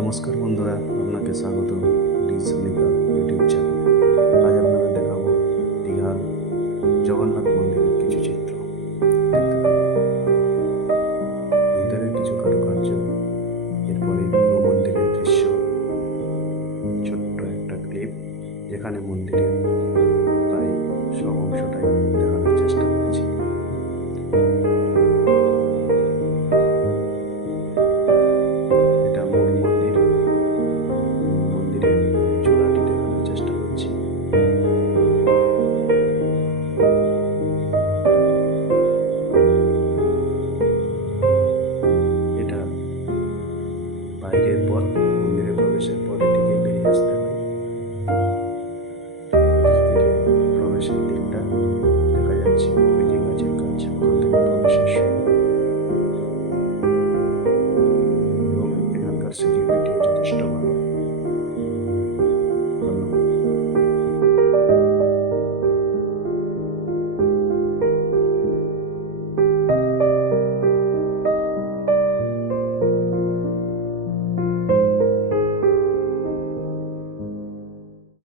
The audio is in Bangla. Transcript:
নমস্কার বন্ধুরা, আপনাকে স্বাগত ডিসলিকা ইউটিউব চ্যানেলে আজ আপনাদের দেখাবো দীঘার জগন্নাথ মন্দিরের কিছু চিত্র। ভিতরের কিছু কারুকার্য, এরপরে পুরো মন্দিরের দৃশ্য। ছোট্ট একটা ক্লিপ যেখানে মন্দিরের প্রায় সব অংশটাই মন্দিরের চূড়াটি দেখানোর চেষ্টা করছি। এটা বাইরের পথ।